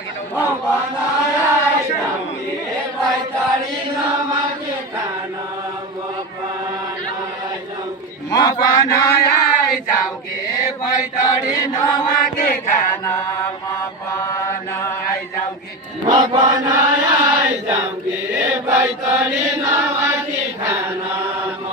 बनाए जाउँगी बैतडी नमागे खाना म बनाए जाउँगी बैतडी नमागे खाना म बनाए जाउँगी बैतडी नमागे खाना म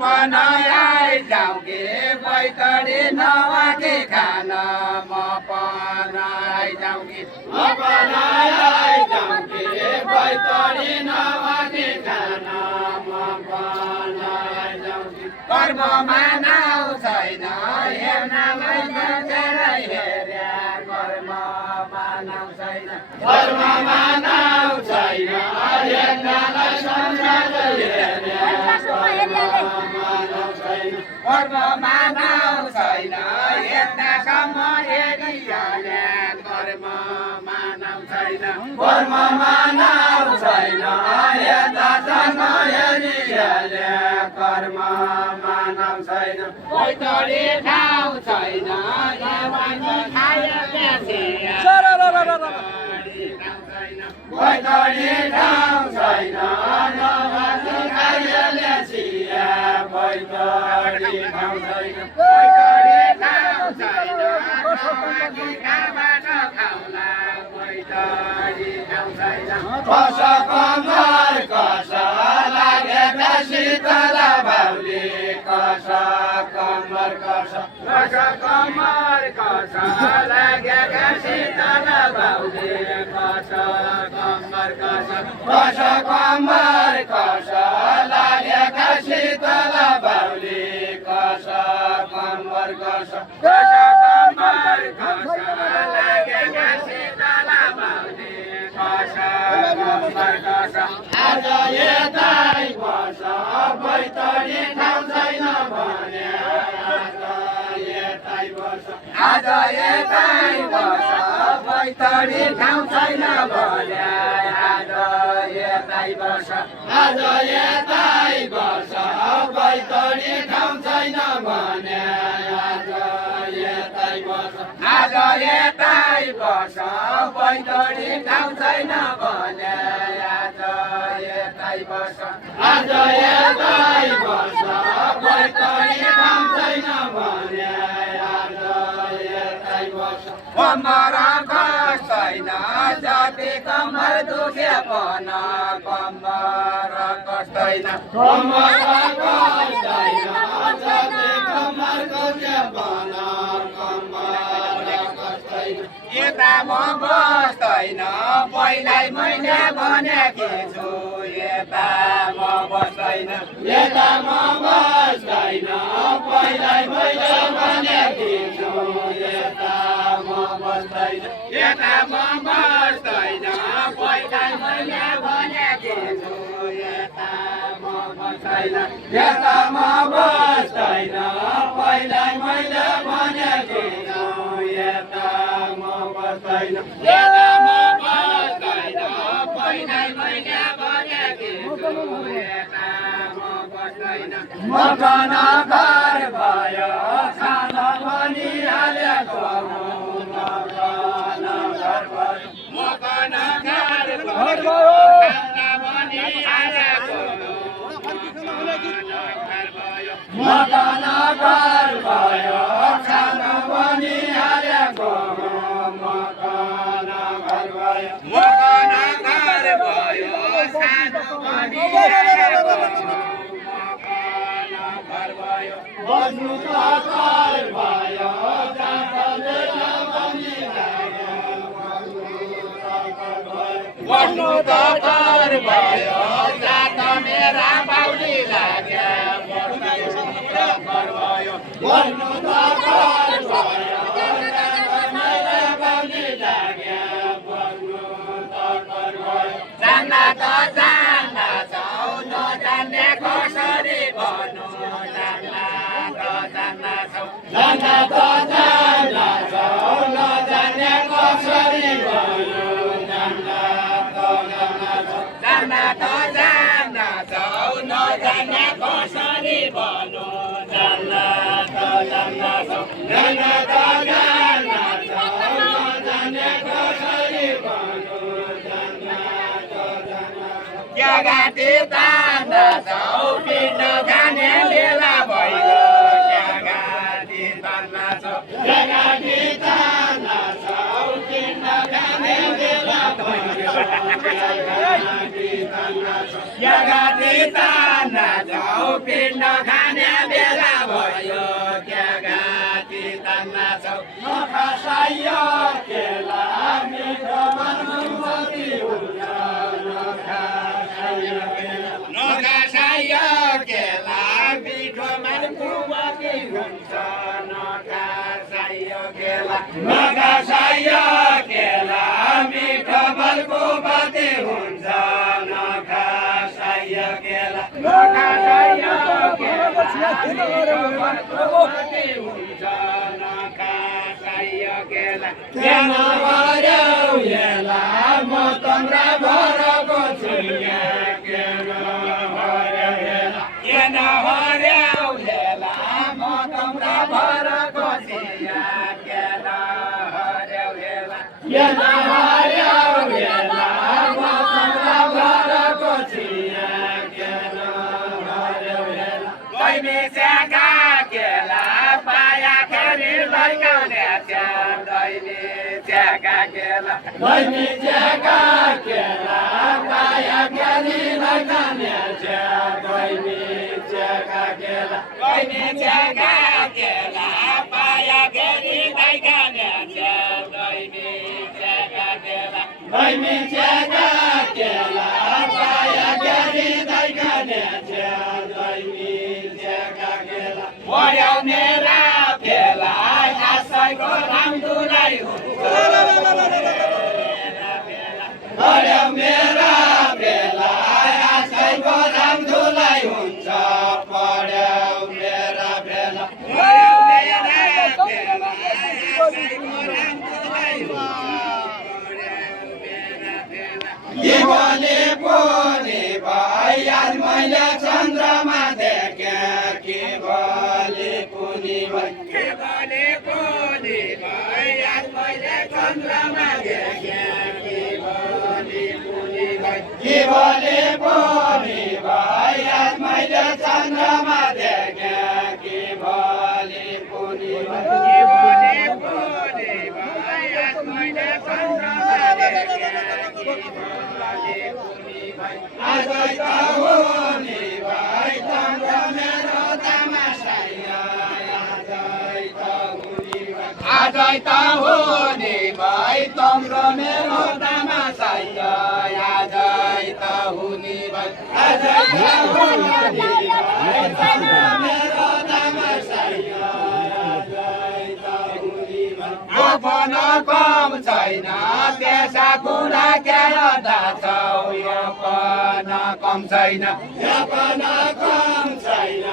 बनाए जाउँगी बैतडी नमागे खाना म बनाए जाउँगी बैतडी नमागे खाना म बनाए जाउँगी कर्ममा नाउ छैन हेर्नलाई नजर हेर्या कर्ममा नाउ छैन हेर्नलाई संसार हेर्या कर्ममा नाउ छैन हेर्दासम्म हेरिहाल्या कर्ममा नाउ छैन हेर्दासम्म हेरिहाल्या कर्ममा नाउ छैन बैतडी ठाउँ छैन बैतडी ठाउँ छैन नभाती खाइहाल्या चिया बैतडी ठाउँ छैन नभाती खाबाट खाउला बैतडी ठाउँ छैन कस कम्मर कस लागेका शीतल बाउले कस कम्मर कस लागेका शीतल बाउले कस कम्मर कस लागेका शीतल बाउले कस कम्मर कस लागेका शीतल बाउले कस कम्मर कस आज यतै बस बैतडी ठाउँ छैन भने आज यतै बस बैतडी ठाउँ छैन भने आज यतै बस बैतडी ठाउँ छैन भने आज यतै बस बैतडी ठाउँ छैन भने आज यतै बस बैतडी ठाउँ छैन भने आज यतै बस कम्मर कसैन जति कम्मर दुखे पन कम्मर कसैन जति कम्मर दुखे पन कम्मर कसैन यता म बस्दैन पहिल्यै मैले भनेकी छु यता म बस्दैन पहिल्यै मैले भनेकी छु यता म बस्दैन पहिल्यै मैले भनेकी छु यता म बस्दैन पहिल्यै मैले भनेकी छु यता म बस्दैन पहिल्यै मैले भनेकी छु यता म बस्दैन मकान घर भयो खाना पनि हालेको मकान घर भयो खाना पनि हालेको मकान घर भयो खाना पनि हालेको मकान घर भयो खाना पनि हालेको बस्नु त घर भयो बस्नु त घर भयो जात मेरा बाउली लाग्यो बस्नु त घर भयो जात मेरा बाउली लाग्यो बस्नु त घर भयो जान्ना त जान्ना छौ नजान्ने कसरी भन्नु जान्ना त जान्ना छौ नजान्ने कसरी भन्नु नजान्ने कसरी भन्नु जान्ना त जान्ना छौ जगाती तान्दा पिण्ड खाने बेला भयो जगाती तान्दा जगाती तान्दा पिण्ड खाने बेला भयो जगाती तान्दा पिण्ड खाने बेला भयो जगाती तान्दा नखसायो केला मिठो मनमती हुन्छ नखसायो केला मिठो मनमती हुन्छ नखसायो केला नखसायो केला मिठो मनमती हुन्छ नखसायो केला नखसायो केला हुन्छ नखसायो केला केन हर्यौ हेला म तम्रा भरको छु केन हर्यौ हेला केन हर्यौ हेला म तम्रा भरको छु केन हर्यौ हेला केन हर्यौ हेला म तम्रा भरको छु केन हर्यौ हेला दैनी स्याका केला पाया खेरी लैकाउने च्यार दैनी स्याका केला दैनी स्याका केला पाया खेरी लैकाउने च्यार दैनी स्याका केला दैनी स्याका केला पाया खेरी लैकाउने च्यार दैनी स्याका केला दैनी स्याका केला पाया खेरी लैकाउने च्यार दैनी स्याका केला पढ्यौ मेरा बेला आशैको रामदुलाई हुन्छ पढ्यौ मेरा बेला आशैको रामदुलाई हुन्छ पढ्यौ मेरा बेला पढ्यौ मेरा बेला आशैको रामदुलाई हुन्छ जीवने पोने भाइ आज मैले चन्द्रमा देखेँ के भले पुनि भाइ के भले पुनि भाइ आज मैले चन्द्रमा देखेँ के भले पुनि भाइ के भले पुनि भाइ आज मैले चन्द्रमा देखेँ के भले पुनि भाइ के भले पुनि भाइ आज मैले चन्द्रमा देखेँ के भले पुनि भाइ आजै त हो नि भाइ तम्रो मेरो तमासाया आजै त हो नि भाइ तम्रो मेरो तमासाया आजै त हो नि भाइ आजै त हो नि भाइ तम्रो मेरो तमासाया आजै त हो नि भाइ अपन कम छैन त्यसा कुरा के दाछौ अपन कम छैन अपन कम छैन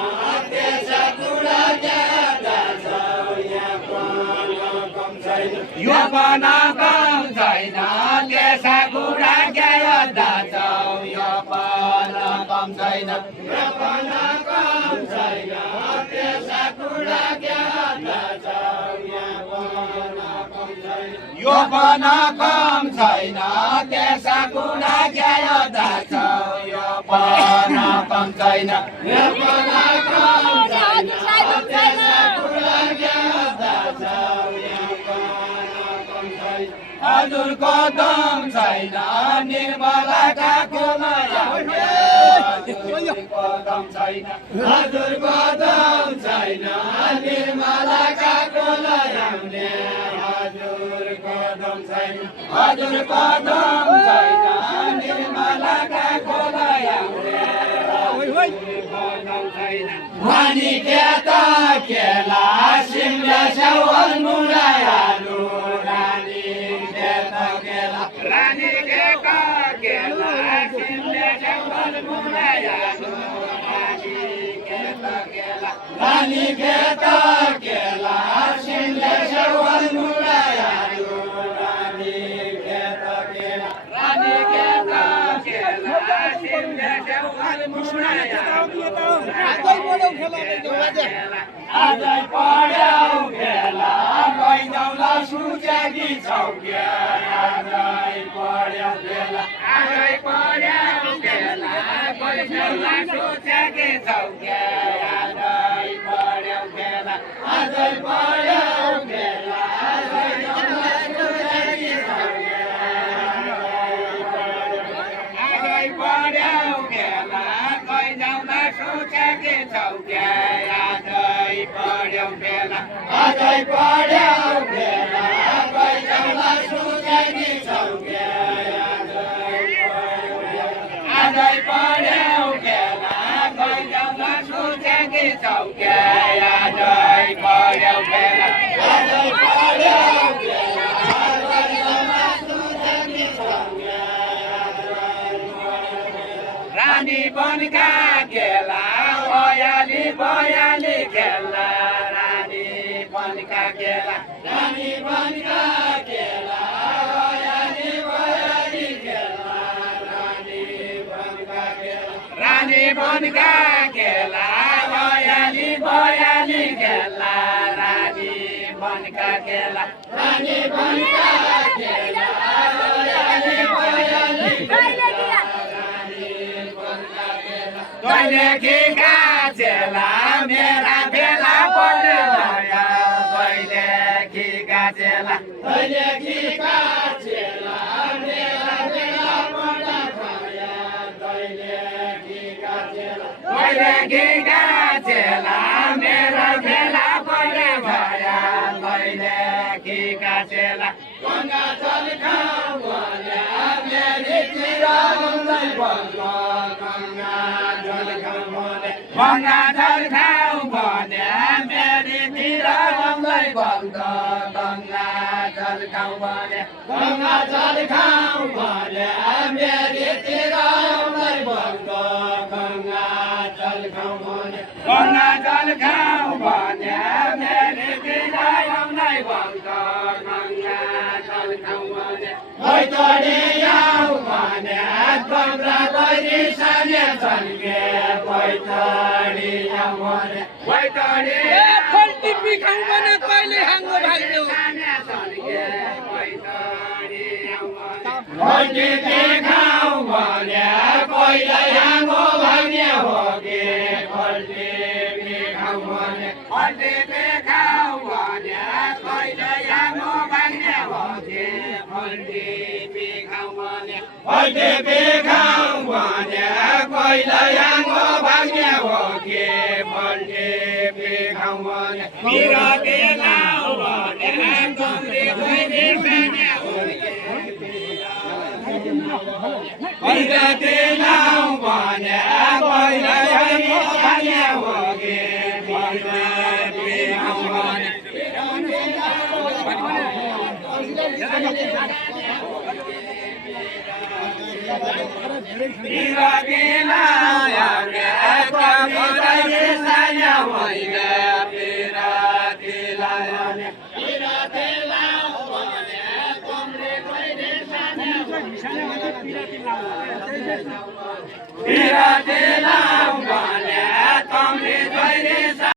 त्यसा कुरा के दाछौ अपन कम छैन अपन कम छैन त्यसा कुरा के दाछौ अपन कम छैन अपन कम छैन त्यसा कुरा के दाछौ यो पनि कम छैन त्यसा कुरा ज्ञान दाछौ यो पनि कम छैन यो पनि कम छैन त्यसा कुरा ज्ञान दाछौ यो पनि कम छैन हजुरको दम छैन निर्मलाका कोमाया हजुरको दम छैन हजुरको दम छैन निर्मलाका कोलायाउने हजुरको दम छैन हजुरको दम छैन निर्मलाका कोलायाउने हजुरको दम छैन वानी के त केला सिमला सेवन मुलायालु रानी के त केला रानी के त केला सिमला सेवन मुलायालु रानी के त केला सिमला सेवन मुलायालु रानी के त केला रानी के त केला सिमला सेवन मुलायालु आजै पढ्यौ खेला गइनौला सुजाकी छौ के आजै पढ्यौ खेला आजै पढ्यौ खेला जाउँला सोचेकी छौ क्या आजै बढ्यौ खेला आजै बढ्यौ खेला आजै जाउँला सोचेकी छौ आजै बढ्यौ खेला कै जाउँला सोचेकी छौ क्या आजै बढ्यौ खेला आजै बढ्यौ खेला कै जाउँला सोचेकी छौ क्या आजै बढ्यौ खेला कै जाउँला सोचेकी छौ क्या आजै बढ्यौ खेला आजै बढ्यौ खेला कै जाउँला सोचेकी छौ क्या रानी बनका खेला भयाली भयाली खेला रानी बनका खेला रानी बनका खेला भयाली भयाली खेला रानी बनका खेला भयाली भयाली खेला रानी बनका खेला रानी बनका खेला भयाली भयाली खेला दैलेखीका चेला मेरा बेला पर्ने भया दैलेखीका चेला दैलेखीका चेला मेरा बेला पर्ने भया दैलेखीका चेला दैलेखीका चेला मेरा बेला पर्ने भया दैलेखीका चेला गङ्गा जल खाऊ भन्या मेरीतिर गङ्गै भन्ला गङ्गा जल खाऊ भने मेरीतिर गङ्गै भन्छ गङ्गा जल खाऊ भने गङ्गा जल खाऊ भने मेरीतिर गङ्गै भन्छ गङ्गा जल खाऊ भने गङ्गा जल खाऊ भने मेरीतिर गङ्गै भन्छ गङ्गा जल खाऊ भने बैतडी आऊ भने कमरा बहिनी साने छन्के बैतडी आऊ भने बैतडी टिप्पी खाऊ भने कहिले हाङ्गो भाग्यो साने छन्के बैतडी आऊ भने टिप्पी खाऊ भने कहिले हाङ्गो भाग्ने हो के टिप्पी खाऊ भने टिप्पी खाऊ भने कहिले हाङ्गो भाग्ने हो के टिप्पी खाऊ भने टिप्पी खाऊ भने कहिले हाङ्गो भाग्ने हो के टिप्पी खाऊ भने बिराते लाऊ भने कमरे गइने साने हो बिराते लाऊ भने कहिले हाङ्गो भाग्ने हो के टिप्पी खाऊ भने बिराते लाया गएको बराइए साया होइन बिराते लाया बिराते लाऊ भने कमरे गइने साने बिराते लाऊ भने कमरे गइने